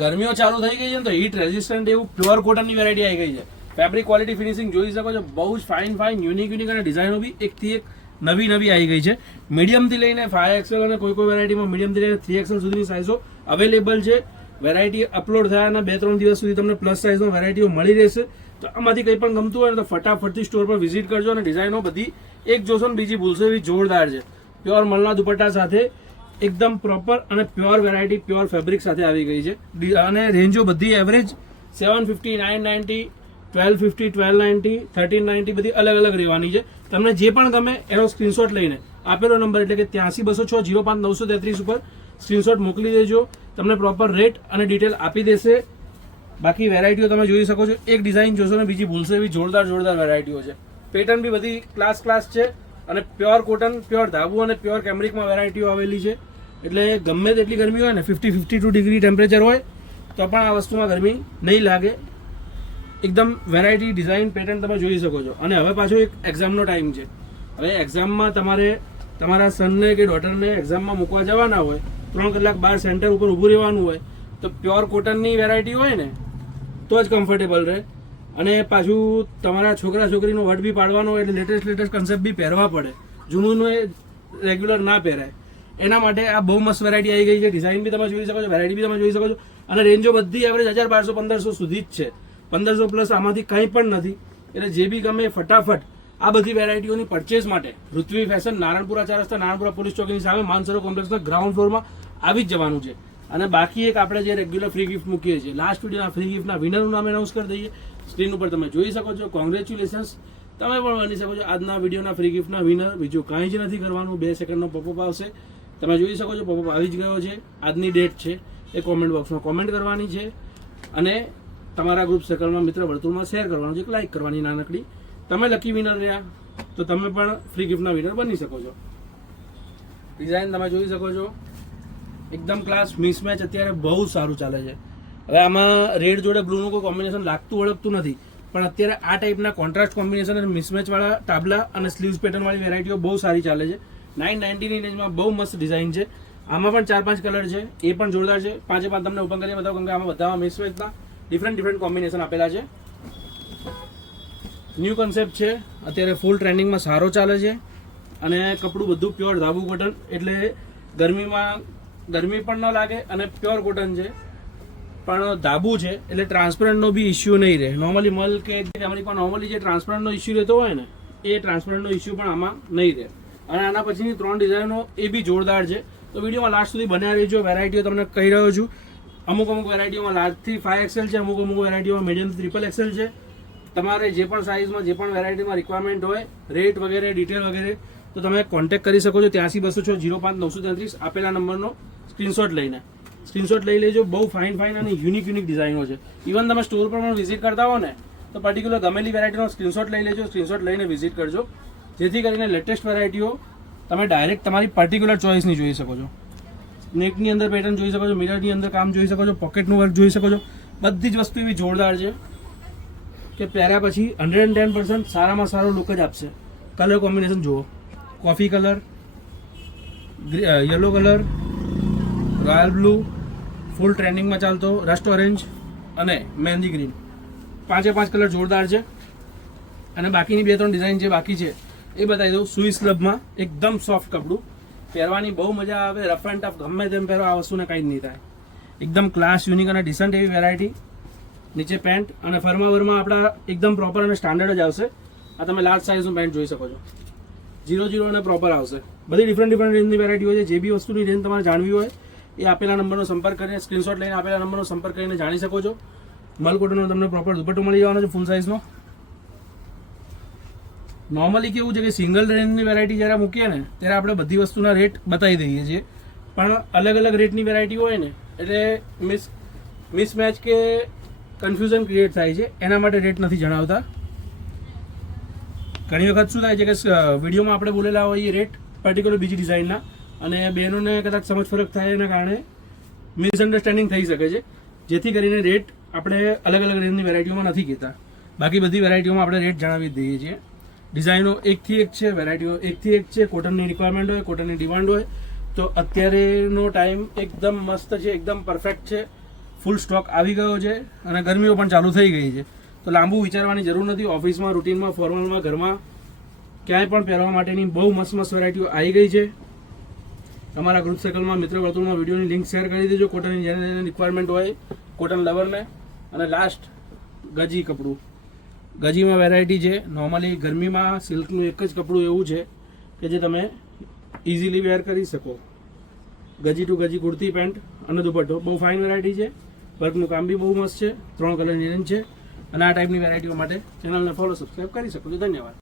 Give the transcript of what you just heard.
ગરમીઓ ચાલુ થઈ ગઈ છે ને તો હીટ રેઝિસ્ટન્ટ એવું પ્યોર કોટનની વેરાયટી આવી ગઈ છે. ફેબ્રિક ક્વોલિટી ફિનિશિંગ જોઈ શકો છો, બહુ જ ફાઇન યુનિક અને ડિઝાઇનો બી એકથી એક નવી આવી ગઈ છે. મીડિયમથી લઈને 5XL અને કોઈ વેરાયટીમાં મીડિયમથી લઈને 3XL સુધીની સાઇઝો અવેલેબલ છે. વેરાયટી અપલોડ થયાના 2-3 દિવસ સુધી તમને પ્લસ સાઇઝનો વેરાયટીઓ મળી રહેશે. તો આમાંથી કંઈ પણ ગમતું હોય ને તો ફટાફટથી સ્ટોર પર વિઝિટ કરજો. અને ડિઝાઇનો બધી એક જોશો ને બીજી ભૂલશો એવી જોરદાર છે. પ્યોર મલના દુપટ્ટા સાથે એકદમ પ્રોપર અને પ્યોર વેરાયટી પ્યોર ફેબ્રિક સાથે આવી ગઈ છે. અને રેન્જો બધી એવરેજ 750, 990, 1250, 1290, 1390 બધી અલગ અલગ રહેવાની છે. તમને જે પણ ગમે એનો સ્ક્રીનશોટ લઈને આપેલો નંબર એટલે કે 83-206-05-933 ઉપર સ્ક્રીનશોટ મોકલી દેજો. તમને પ્રોપર રેટ અને ડિટેલ આપી દેશે. બાકી વેરાયટીઓ તમે જોઈ શકો છો, એક ડિઝાઇન જોશો ને બીજી ભૂલશે એવી જોરદાર વેરાયટીઓ છે. પેટર્ન બી બધી ક્લાસ છે અને પ્યોર કોટન, પ્યોર ધાબુ અને પ્યોર કેમરિકમાં વેરાયટીઓ આવેલી છે. એટલે ગમે તેટલી ગરમી હોય ને 50-52 ડિગ્રી ટેમ્પરેચર હોય તો પણ આ વસ્તુમાં ગરમી નહીં લાગે. એકદમ વેરાયટી, ડિઝાઇન, પેટર્ન તમે જોઈ શકો છો. અને હવે પાછો એક એક્ઝામનો ટાઈમ છે. હવે એક્ઝામમાં તમારે તમારા સનને કે ડોટરને એક્ઝામમાં મૂકવા જવાના હોય, 3 કલાક બહાર સેન્ટર ઉપર ઊભું રહેવાનું હોય તો પ્યોર કોટનની વેરાયટી હોય ને તો જ કમ્ફર્ટેબલ રહે. અને પાછું તમારા છોકરા છોકરીનો વટ બી પાડવાનો હોય એટલે લેટેસ્ટ કન્સેપ્ટ બી પહેરવા પડે. જૂનું એ રેગ્યુલર ના પહેરાય. એના માટે આ બહુ મસ્ત વેરાયટી આવી ગઈ છે. ડિઝાઇન બી તમે જોઈ શકો છો, વેરાયટી બી તમે જોઈ શકો છો. અને રેન્જો બધી એવરેજ 1200-1500 સુધી જ છે. 1500 પ્લસ આમાંથી કંઈ પણ નથી. એટલે જે બી ગમે ફટાફટ આ બધી વેરાયટીઓની પરચેસ માટે પૃથ્વી ફેશન, નારણપુરા 4 રસ્તા, નારણપુરા પોલીસ ચોકીની સામે માનસરોવર કોમ્પ્લેક્સના ગ્રાઉન્ડ ફ્લોરમાં આવી જ જવાનું છે. અને બાકી એક આપણે જે રેગ્યુલર ફ્રી ગિફ્ટ મૂકીએ છીએ, લાસ્ટ વિડીયોના ફ્રી ગિફ્ટના વિનરનું નામ એનાઉન્સ કરી દઈએ. સ્ક્રીન ઉપર તમે જોઈ શકો છો. કોંગ્રેચ્યુલેશન્સ, તમે પણ બની શકો છો આજના વિડીયોના ફ્રી ગિફ્ટના વિનર. બીજું કાંઈ જ નથી કરવાનું, 2 સેકન્ડનો પોપઅપ આવશે, તમે જોઈ શકો છો. પોપઅપ આવી જ ગયો છે. આજની ડેટ છે એ કોમેન્ટ બોક્સમાં કોમેન્ટ કરવાની છે અને તમારા ગ્રુપ સર્કલમાં, મિત્ર વર્તુળમાં શેર કરવાનું છે, લાઇક કરવાની નાનકડી. તમે લકી વિનર રહ્યા તો તમે પણ ફ્રી ગિફ્ટના વિનર બની શકો છો. ડિઝાઇન તમે જોઈ શકો છો, એકદમ ક્લાસ. મિસમેચ અત્યારે બહુ સારું ચાલે છે. હવે આમાં રેડ જોડે બ્લુનું કોઈ કોમ્બિનેશન લાગતું ઓળખતું નથી, પણ અત્યારે આ ટાઈપના કોન્ટ્રાસ્ટ કોમ્બિનેશન અને મિસમેચવાળા ટાબલા અને સ્લીવ્સ પેટર્નવાળી વેરાયટીઓ બહુ સારી ચાલે છે. 990ની રેન્જમાં બહુ મસ્ત ડિઝાઇન છે. આમાં પણ 4-5 કલર છે, એ પણ જોરદાર છે. 5 તમને ઓપન કરીને બતાવો, કેમ કે આમાં બધામાં મિસમેચના ડિફરન્ટ કોમ્બિનેશન આપેલા છે. ન્યૂ કન્સેપ્ટ છે, અત્યારે ફૂલ ટ્રેન્ડિંગમાં સારો ચાલે છે. અને કપડું બધું પ્યોર ધાબુ કોટન, એટલે ગરમીમાં ગરમી પણ ન લાગે. અને પ્યોર કોટન છે પણ ધાબુ છે એટલે ટ્રાન્સપરન્ટનો બી ઇસ્યુ નહીં રહે. નોર્મલી મલ કે અમેરિકામાં નોર્મલી જે ટ્રાન્સપરન્ટનો ઇસ્યુ રહેતો હોય ને એ ટ્રાન્સપરન્ટનો ઇસ્યુ પણ આમાં નહીં રહે. અને આના પછીની 3 ડિઝાઇનો એ બી જોરદાર છે. તો વિડીયોમાં લાસ્ટ સુધી બન્યા રહેજો. વેરાયટીઓ તમને કહી રહ્યો છું, અમુક વેરાયટીઓમાં લાર્જથી 5XL છે, અમુક વેરાયટીઓમાં મીડિયમથી XXL છે. તમારે જે પણ સાઇઝમાં, જે પણ વેરાયટીમાં રિક્વાયરમેન્ટ હોય, રેટ વગેરે, ડિટેલ વગેરે, તો તમે કોન્ટેક્ટ કરી શકો છો 83-206-05-933 આપેલા નંબરનો સ્ક્રીનશોટ લઈ લેજો. બહુ ફાઇન અને યુનિક ડિઝાઇનો છે. ઇવન તમે સ્ટોર પર પણ વિઝિટ કરતા હો ને તો પર્ટિક્યુલર ગમેલી વેરાયટીનો સ્ક્રીનશોટ લઈ લેજો. સ્ક્રીનશોટ લઈને વિઝિટ કરજો, જેથી કરીને લેટેસ્ટ વેરાયટીઓ તમે ડાયરેક્ટ તમારી પર્ટિક્યુલર ચોઇસની જોઈ શકો છો. નેકની અંદર પેટર્ન જોઈ શકો છો, મિરરની અંદર કામ જોઈ શકો છો, પોકેટનું વર્ક જોઈ શકો છો. બધી જ વસ્તુ એવી જોરદાર છે કે પહેર્યા પછી 110% સારામાં સારો લુક જ આપશે. કલર કોમ્બિનેશન જુઓ, coffee colour, yellow colour, royal blue, full ટ્રેન્ડિંગમાં ચાલતો રસ્ટ ઓરેન્જ અને મહેંદી ગ્રીન. 5 કલર જોરદાર છે. અને બાકીની 2-3 ડિઝાઇન જે બાકી છે એ બતાવી દઉં. સ્વિસ ક્લબમાં એકદમ સોફ્ટ કપડું, પહેરવાની બહુ મજા આવે. રફ એન્ડ ટફ ગમે તેમ પહેરો, આ વસ્તુને કંઈ જ નહીં થાય. એકદમ ક્લાસ, યુનિક અને ડિસન્ટ એવી વેરાયટી. નીચે પેન્ટ અને ફરમાવરમાં આપણા એકદમ પ્રોપર અને સ્ટાન્ડર્ડ જ આવશે. આ તમે લાર્જ સાઇઝનું પેન્ટ જોઈ શકો છો, 00 અને પ્રોપર આવશે. બધી ડિફરન્ટ રેન્જની વેરાયટીઓ છે. જે બી વસ્તુની રેન્જ તમારે જાણવી હોય એ આપેલા નંબરનો સંપર્ક કરીને, સ્ક્રીનશોટ લઈને આપેલા નંબરનો સંપર્ક કરીને જાણી શકો છો. મલકોટનનો તમને પ્રોપર દુપટ્ટો મળી જવાનો છે, ફૂલ સાઇઝનો. નોર્મલી કેવું છે કે સિંગલ રેન્જની વેરાયટી જ્યારે મૂકીએ ને ત્યારે આપણે બધી વસ્તુના રેટ બતાવી દઈએ છીએ, પણ અલગ રેટની વેરાયટી હોય ને એટલે મિસમેચ કે કન્ફ્યુઝન ક્રિએટ થાય છે. એના માટે રેટ નથી જણાવતા. ઘણી વખત શું થાય છે કે વિડીયોમાં આપણે બોલેલા હોઈએ રેટ પર્ટિક્યુલર બીજી ડિઝાઇનના, અને બહેનોને કદાચ સમજ ફરક થાય એના કારણે મિસઅન્ડરસ્ટેન્ડિંગ થઈ શકે છે. જેથી કરીને રેટ આપણે અલગ રેન્જની વેરાયટીઓમાં નથી કહેતા. બાકી બધી વેરાયટીઓમાં આપણે રેટ જણાવી દઈએ છીએ. ડિઝાઇનો એકથી એક છે, વેરાયટીઓ એકથી એક છે. કોટનની રિક્વાયરમેન્ટ હોય, કોટનની ડિમાન્ડ હોય તો અત્યારેનો ટાઈમ એકદમ મસ્ત છે, એકદમ પરફેક્ટ છે. ફૂલ સ્ટોક આવી ગયો છે અને ગરમીઓ પણ ચાલુ થઈ ગઈ છે, તો લાંબુ વિચારવાની જરૂર નથી. ઓફિસમાં, રૂટીનમાં, ફોર્મલમાં, ઘરમાં ક્યાંય પણ પહેરવા માટેની બહુ મસ્ત મસ્ત વેરાયટીઓ આવી ગઈ છે. તમારા ગ્રુપ સર્કલમાં, મિત્ર વર્તુળમાં વિડીયોની લિંક શેર કરી દેજો કોટનની જેને રિક્વાયરમેન્ટ હોય કોટન લવરને. અને લાસ્ટ ગજી કપડું. ગજીમાં વેરાયટી છે. નોર્મલી ગરમીમાં સિલ્કનું એક જ કપડું એવું છે કે જે તમે ઇઝીલી વેર કરી શકો. ગજી ટુ ગજી કુર્તી પેન્ટ અને દુપટ્ટો બહુ ફાઇન વેરાયટી છે. વર્કનું કામ બી બહુ મસ્ત છે. 3 કલરની રેન્જ છે અને આ ટાઈપની વેરાયટીઓ માટે ચેનલને ફોલો, સબસ્ક્રાઈબ કરી શકો છો. ધન્યવાદ.